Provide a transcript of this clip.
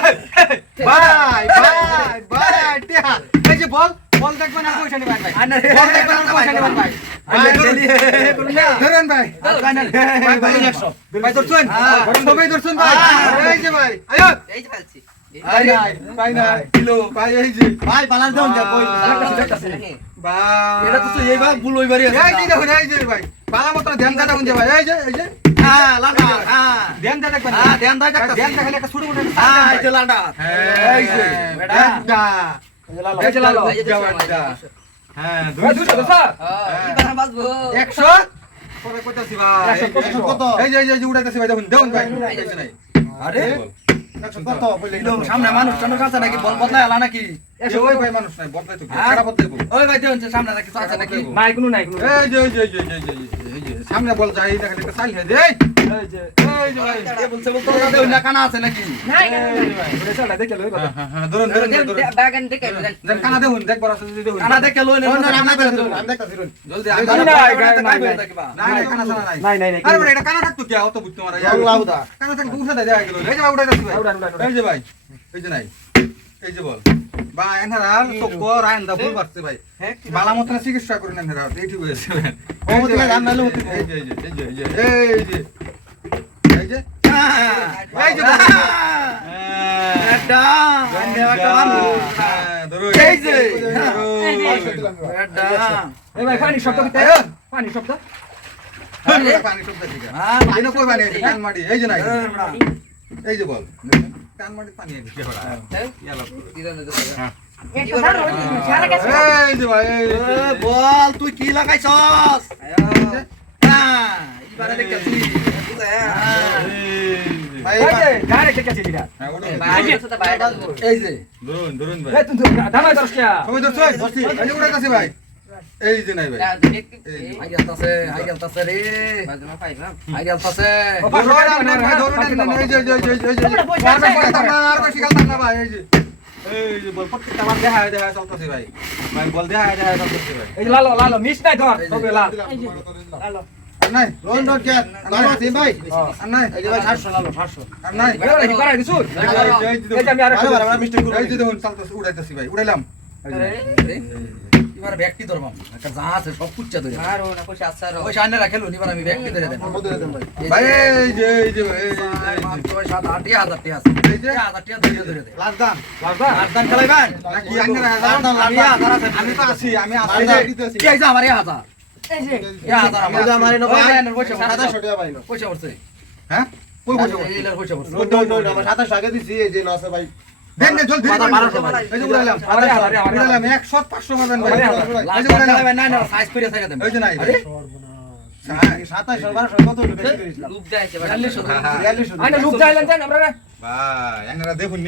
ভাই ভাই ভাই টিয়া। এই যে বল বল দেখবেন আর পয়সা নেবেন ভাই। বল দেখবেন আর পয়সা নেবেন ভাই। ভাই, ধরুন। না। ভাই। ভাই ভাই ভাই ধরছেন? হ্যাঁ। সবাই ধরছেন ভাই। হ্যাঁ। এই যে ভাই আয়ো। এই যে ফেলছি। ভাই ভাই নাই কিলো ভাই এই যে। ভাই বালান দেন যা কই। ভাই এটা তো তো এইবার ভুল হইবারই আছে। এই যে দেখুন এই যে ভাই। বালা মতো ধ্যান দা দেখুন যে ভাই। এই যে এই যে। হ্যাঁ সামনে মানুষ নাকি বল বদলাই আলা নাকি ওই ভাই মানুষ নাই বদলাই তো সামনে নাকি আছে নাই কোনো নাই কোনো সামনে বল যাই দেখেন একটা সাইল হয়ে দেই এই যে এই যে ভাই। এ বলছে বলতে না কানা আছে নাকি? এই ভাই, ওরে চালা দেখে লই কথা। হ্যাঁ, হ্যাঁ, হ্যাঁ, ধরুন ধরুন বাগান দেখে দেন। কানা দেখুন দেখবার আছে যদি কানা দেখে লই না আমি জলদি আমি নাই, নাই, নাই, নাই। নাই নাই কানা সানা নাই নাই নাই আরে এটা কানা থাকতো কি? অত বুঝতো মারা কানা থাকতো উঠে দেয়া গেল। এই যে ভাই। উঠাইতাছি ভাই। এই যে ভাই এই যে নাই। এই যে বল। বা এনারা চক্ক রায়ন দা ভুল পারছে ভাই। বালা মতন চিকিৎসা করেন এনারা এই ঠিক হয়েছে। এই যে ভাই, এই যে এই যে এই যে এই যে এই যে। এই যে এই যে। হ্যাঁ। এটা একটা মানুষ হ্যাঁ, এই যে। এটা এই ভাই পানি শব্দ কি আয়ন। পানি শব্দ। পানি শব্দ ঠিক আছে। হ্যাঁ এই কই পানি কান মাটি, এই যে নাই। এই এই যে বল। হ্যাঁ। বল তুই কি লাগাইছস হ্যাঁ এবারে দেখতেছি হ্যাঁ। ভাই, হ্যাঁ, ধরুন, ধরুন ভাই। সবাই ধরছো? ভাই। এই যে নাই ভাই। হ্যাঁ, দেখতে- এই যে। আই গেলতাছে আই গেলতাছে রে বাজবো পাইলাম। আই গেলতাছে ও, ধরুন, আর নাই ভাই, ধরুন, আর নাই, এই যে, এই যে, এই যে, এই যে, এই যে। আর বেশি খেলতাম না, আর বেশি খেলতাম না ভাই, এই যে। এই যে বল, প্রত্যেকটা বার দেখায় দেখায় চলতেছে ভাই। ভাই, বল দেখায় দেখায় চলতেছে ভাই। এই যে লালো লালো মিস নাই ধর এই যে। তবে লাল আর নাই? রন ডট কে লালো সিম ভাই আর নাই? এই যে ভাই 700 লালো 700 আর নাই? এই যে করাই দিছু এই যে, এই যে, এই যে এই যে আমি আরেকটা আরে বাবা মিস্টেক করব এই যে দেখুন চলতেছে উড়াইতেছি ভাই উড়াইলাম। এবারে ব্যক্তি ধরবাম একটা যা আছে সব কুচ্চা ধরে আর ও না পয়সা আছে ওই সামনে রাখেলো নিবার আমি ব্যক্তি ধরে দেন ভাই। এই যে এই যে এই যে, পাঁচ ছয় সাত আট হাজার টাকা আছে। এই যে। হাজার টাকা ধরে ধরে দে লাস্ট দাম লালদা রাজধান খেলাইবেন? নাকি আন্নের হাজার? লাস্ট দাম আমি হাজার আছে আমি তো আছি আমি আছি এই কি আছে আমার এই হাজার? এই হাজার আমার আমার এই নবাই। পয়সা টাকা পাইলো। পয়সা পড়ছে। হ্যাঁ? কই বসে এই লাইনের পয়সা পড়ছে। রোড রোড আমার সাতাশশো আগে দিছি, এই যে নশো ভাই। দেন না জলদি। এই যে আরে উড়াইলাম 100 500 মারবেন ভাই এই যে লাস্ট না না সাইজ করে ছেড়ে দেন। এই যে নাই হ্যাঁ, হ্যাঁ। ভাই দেখুন